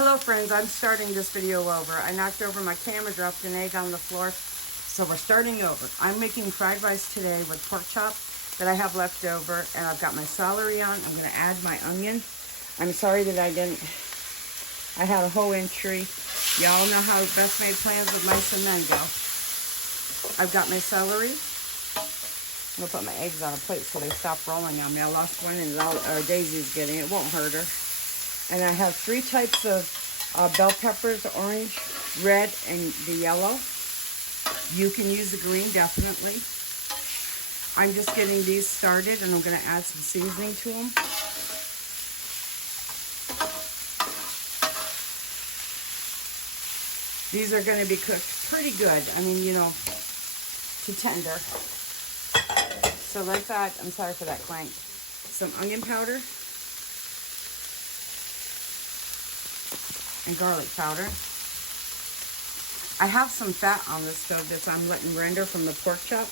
Hello friends, I'm starting this video over. I knocked over my camera, dropped an egg on the floor, so we're starting over. I'm making fried rice today with pork chop that I have left over, and I've got my celery on. I'm going to add my onion. I'm sorry that I had a whole entry. Y'all know how best made plans with mice and men go. I've got my celery. I'm going to put my eggs on a plate so they stop rolling on me. I lost one and Daisy's getting it. It won't hurt her. And I have 3 types of bell peppers, orange, red, and the yellow. You can use the green, definitely. I'm just getting these started, and I'm going to add some seasoning to them. These are going to be cooked pretty good. I mean, you know, to tender. So let's add, I'm sorry for that clank, some onion powder. And garlic powder. I have some fat on the stove that I'm letting render from the pork chop.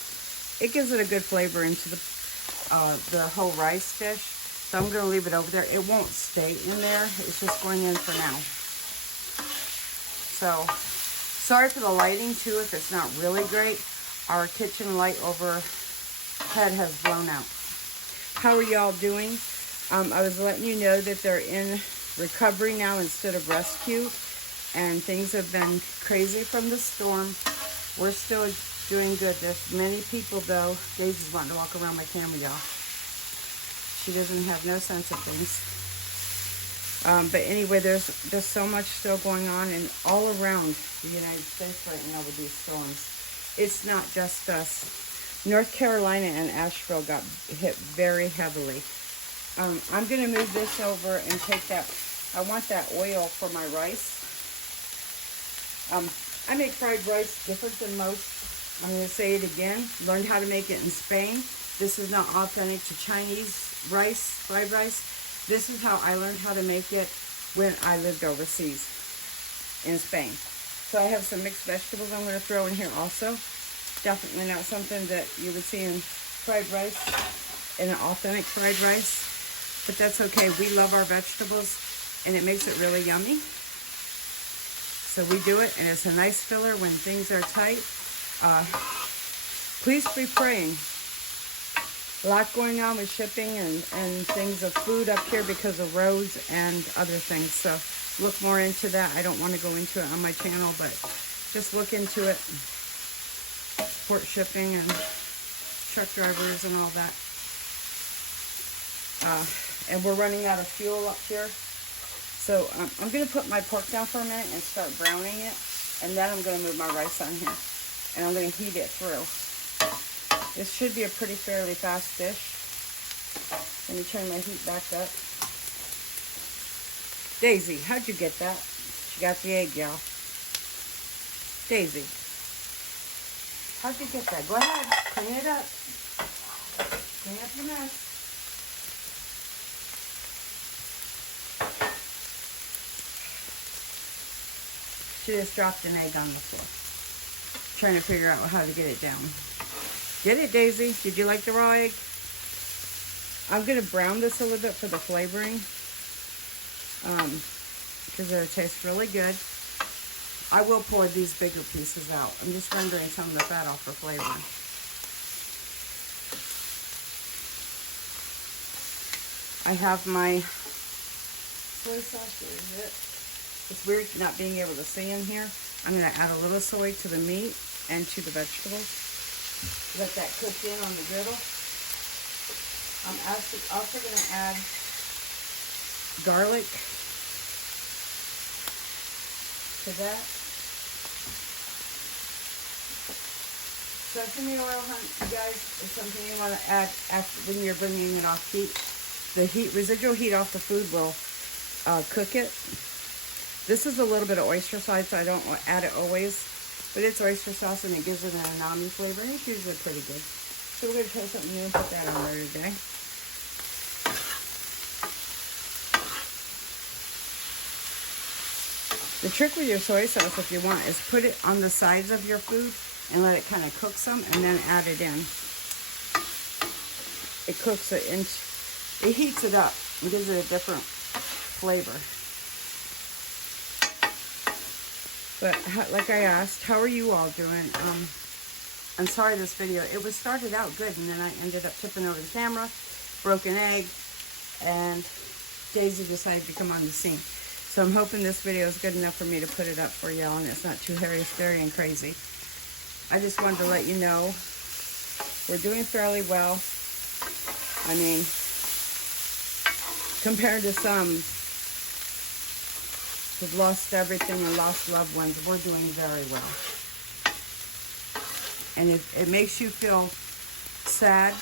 It gives it a good flavor into the whole rice dish. So I'm going to leave it over there. It won't stay in there. It's just going in for now. So, sorry for the lighting too if it's not really great. Our kitchen light overhead has blown out. How are y'all doing? I was letting you know that they're in recovery now instead of rescue, and things have been crazy from the storm. We're still doing good. There's many people though. Daisy's wanting to walk around my camera, y'all. She doesn't have no sense of things. But anyway, there's so much still going on and all around the United States right now with these storms. It's not just us. North Carolina and Asheville got hit very heavily. I'm going to move this over and take that. I want that oil for my rice. I make fried rice different than most. I'm going to say it again. Learned how to make it in Spain. This is not authentic to Chinese rice, fried rice. This is how I learned how to make it when I lived overseas in Spain. So I have some mixed vegetables I'm going to throw in here also. Definitely not something that you would see in fried rice, in an authentic fried rice. But that's okay. We love our vegetables, and it makes it really yummy. So we do it, and it's a nice filler when things are tight. Please be praying. A lot going on with shipping and things of food up here because of roads and other things. So look more into that. I don't want to go into it on my channel, but just look into it. Port shipping and truck drivers and all that. And we're running out of fuel up here. So I'm going to put my pork down for a minute and start browning it. And then I'm going to move my rice on here. And I'm going to heat it through. This should be a pretty fairly fast dish. Let me turn my heat back up. Daisy, how'd you get that? She got the egg, y'all. Daisy, how'd you get that? Go ahead, clean it up. Clean up your mess. She just dropped an egg on the floor. Trying to figure out how to get it down. Get it, Daisy? Did you like the raw egg? I'm going to brown this a little bit for the flavoring. Because it'll taste really good. I will pour these bigger pieces out. I'm just rendering some of the fat off for flavoring. I have my soy sauce. Where is it? It's weird not being able to see in here. I'm going to add a little soy to the meat and to the vegetables. Let that cook in on the griddle. I'm also going to add garlic to that. Sesame oil, you guys, is something you want to add after, when you're bringing it off heat. The residual heat off the food will cook it. This is a little bit of oyster sauce, so I don't add it always. But it's oyster sauce, and it gives it an umami flavor, and it's usually pretty good. So we're going to try something new and put that on there today. The trick with your soy sauce, if you want, is put it on the sides of your food and let it kind of cook some, and then add it in. It cooks it, it heats it up and gives it a different flavor. But like I asked, how are you all doing? I'm sorry this video, it was started out good and then I ended up tipping over the camera, broke an egg, and Daisy decided to come on the scene. So I'm hoping this video is good enough for me to put it up for y'all and it's not too hairy, scary, and crazy. I just wanted to let you know we're doing fairly well. I mean, compared to some who've lost everything and lost loved ones, we're doing very well. And it makes you feel sad,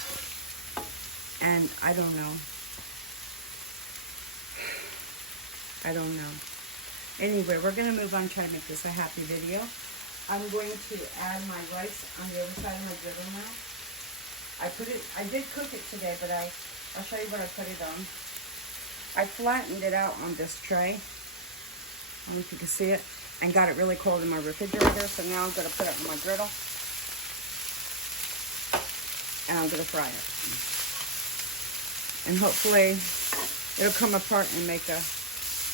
and I don't know. Anyway, we're going to move on, try to make this a happy video. I'm going to add my rice on the other side of my griddle now. I did cook it today, but I'll show you what I put it on. I flattened it out on this tray. I don't know if you can see it. And got it really cold in my refrigerator. So now I'm going to put it on my griddle. And I'm going to fry it. And hopefully it'll come apart and make a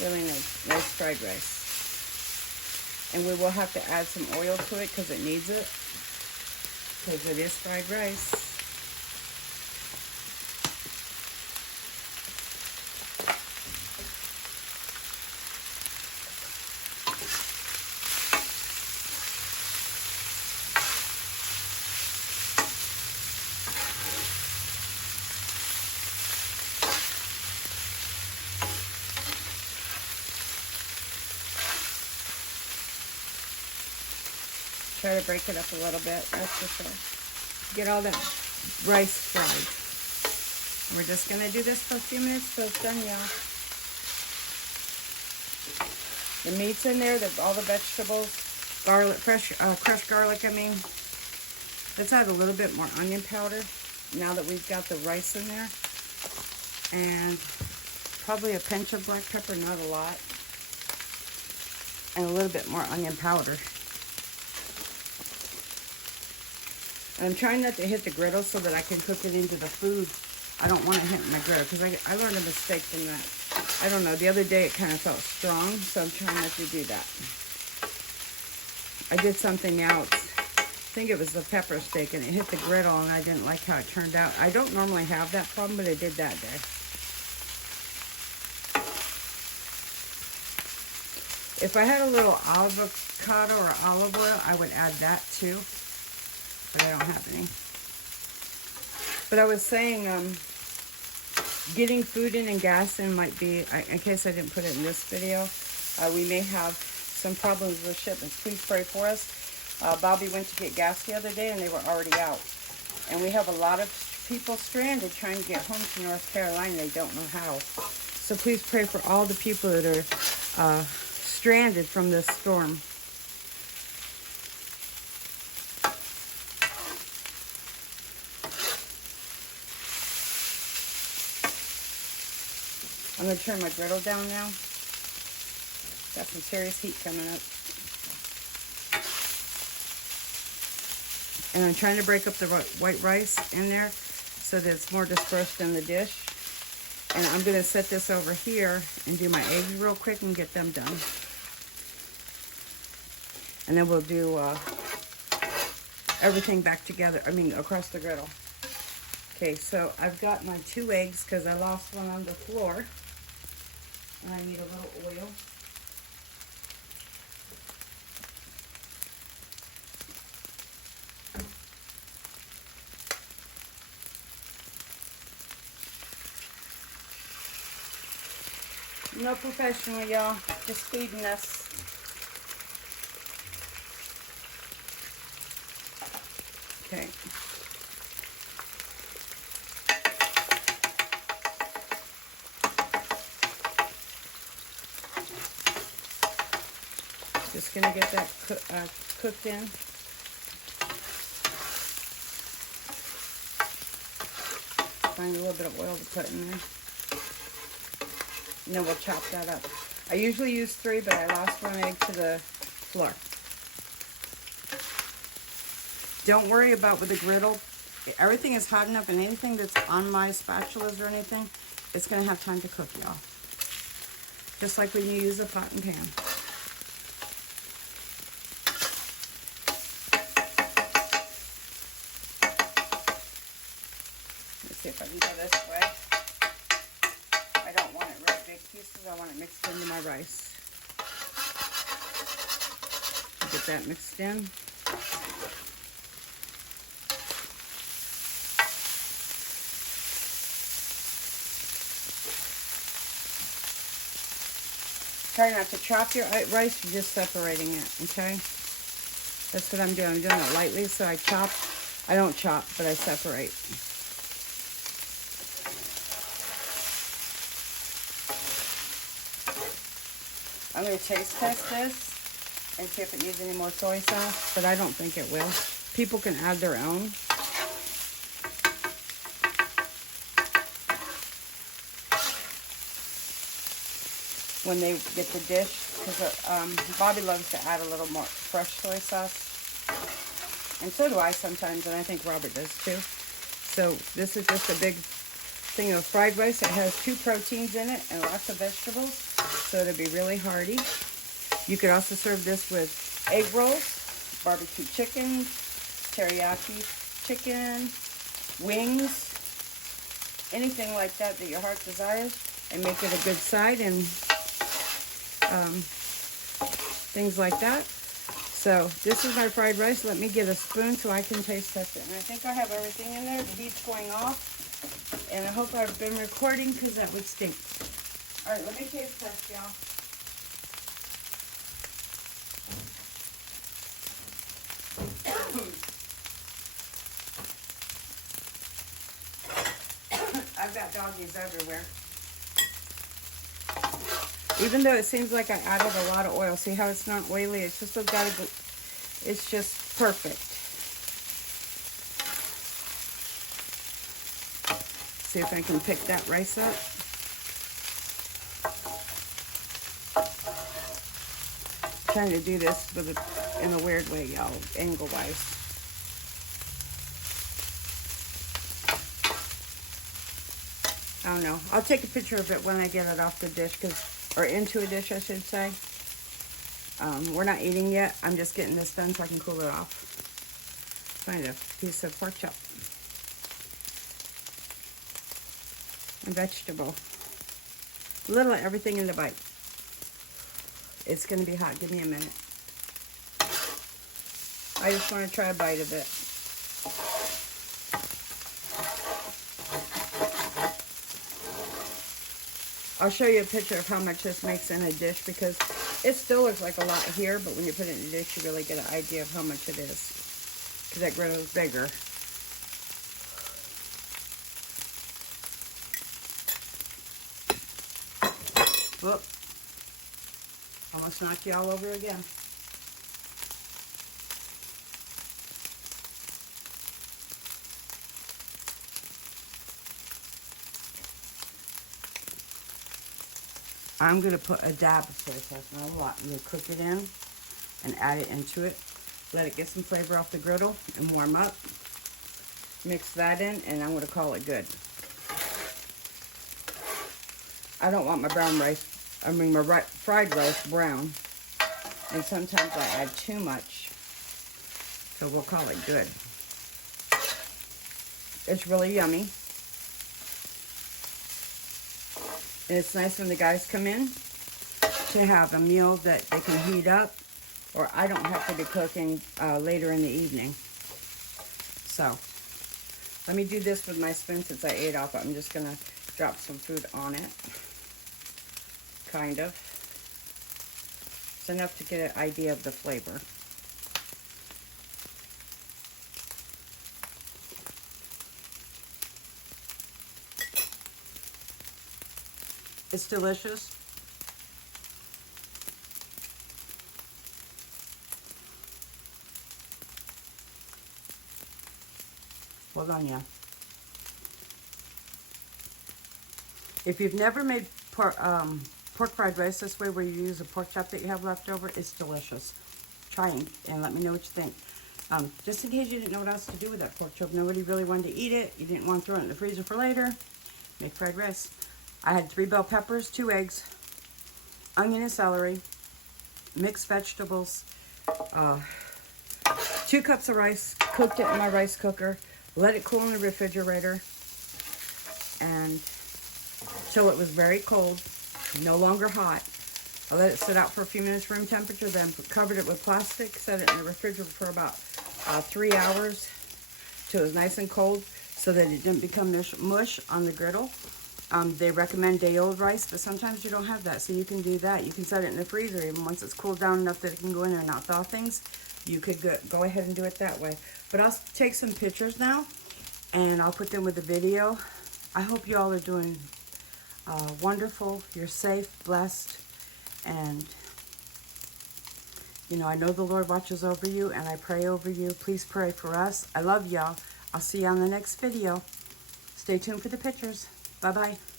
really nice fried rice. And we will have to add some oil to it because it needs it. Because it is fried rice. Try to break it up a little bit, that's for sure. Get all that rice fried. We're just going to do this for a few minutes till it's done, y'all. The meat's in there, all the vegetables, garlic, crushed garlic, I mean. Let's add a little bit more onion powder now that we've got the rice in there. And probably a pinch of black pepper, not a lot. And a little bit more onion powder. And I'm trying not to hit the griddle so that I can cook it into the food. I don't want to hit my griddle because I learned a mistake from that. I don't know, the other day it kind of felt strong, so I'm trying not to do that. I did something else. I think it was the pepper steak, and it hit the griddle and I didn't like how it turned out. I don't normally have that problem, but I did that day. If I had a little avocado or olive oil, I would add that too. But I don't have any. But I was saying, getting food in and gas in might be, in case I didn't put it in this video, we may have some problems with shipments. Please pray for us. Bobby went to get gas the other day and they were already out. And we have a lot of people stranded trying to get home to North Carolina. They don't know how. So please pray for all the people that are stranded from this storm. I'm going to turn my griddle down now. Got some serious heat coming up. And I'm trying to break up the white rice in there so that it's more dispersed in the dish. And I'm going to set this over here and do my eggs real quick and get them done. And then we'll do everything back together, across the griddle. Okay, so I've got my 2 eggs because I lost one on the floor. And I need a little oil. No professional, y'all. Just feeding us. Okay. Just gonna get that cooked in. Find a little bit of oil to put in there. And then we'll chop that up. I usually use 3, but I lost 1 egg to the floor. Don't worry about with the griddle. Everything is hot enough, and anything that's on my spatulas or anything, it's gonna have time to cook, y'all. Just like when you use a pot and pan. rice. Get that mixed in. Try not to chop your rice, you're just separating it, okay? That's what I'm doing. I'm doing it lightly, so I don't chop, but I separate. I'm going to taste test this and see if it needs any more soy sauce, but I don't think it will. People can add their own. When they get the dish, because Bobby loves to add a little more fresh soy sauce. And so do I sometimes, and I think Robert does too. So this is just a big thing of fried rice. It has 2 proteins in it and lots of vegetables, so it'll be really hearty. You could also serve this with egg rolls, barbecue chicken, teriyaki chicken, wings, anything like that that your heart desires, and make it a good side and things like that. So this is my fried rice. Let me get a spoon so I can taste test it. And I think I have everything in there. The heat's going off. And I hope I've been recording because that would stink. All right, let me taste test, y'all. I've got doggies everywhere. Even though it seems like I added a lot of oil, see how it's not oily? It's just it's just perfect. See if I can pick that rice up. I'm trying to do this in a weird way, y'all, angle-wise. I don't know. I'll take a picture of it when I get it off the dish, or into a dish, I should say. We're not eating yet. I'm just getting this done so I can cool it off. Find a piece of pork chop. And vegetable. A little of everything in the bite. It's going to be hot. Give me a minute. I just want to try a bite of it. I'll show you a picture of how much this makes in a dish, because it still looks like a lot here, but when you put it in a dish, you really get an idea of how much it is, because it grows bigger. Whoop. Almost knocked you all over again. I'm going to put a dab of soy sauce, not a lot. I'm going to cook it in and add it into it. Let it get some flavor off the griddle and warm up. Mix that in, and I'm going to call it good. I don't want my my fried rice brown. And sometimes I add too much. So we'll call it good. It's really yummy. And it's nice when the guys come in to have a meal that they can heat up, or I don't have to be cooking later in the evening. So, let me do this with my spoon since I ate off it. I'm just going to drop some food on it. Kind of. It's enough to get an idea of the flavor. It's delicious. Hold on, yeah. If you've never made pork fried rice this way, where you use a pork chop that you have left over, it's delicious. Try and let me know what you think. Just in case you didn't know what else to do with that pork chop, nobody really wanted to eat it, you didn't want to throw it in the freezer for later, make fried rice. I had 3 bell peppers, 2 eggs, onion and celery, mixed vegetables, 2 cups of rice, cooked it in my rice cooker, let it cool in the refrigerator, and till it was very cold, no longer hot. I let it sit out for a few minutes room temperature, then covered it with plastic, set it in the refrigerator for about 3 hours till it was nice and cold so that it didn't become mush on the griddle. They recommend day-old rice, but sometimes you don't have that, so you can do that. You can set it in the freezer, even once it's cooled down enough that it can go in there and not thaw things. You could go ahead and do it that way. But I'll take some pictures now, and I'll put them with the video. I hope you all are doing wonderful. You're safe, blessed, and you know, I know the Lord watches over you, and I pray over you. Please pray for us. I love y'all. I'll see you on the next video. Stay tuned for the pictures. Bye-bye.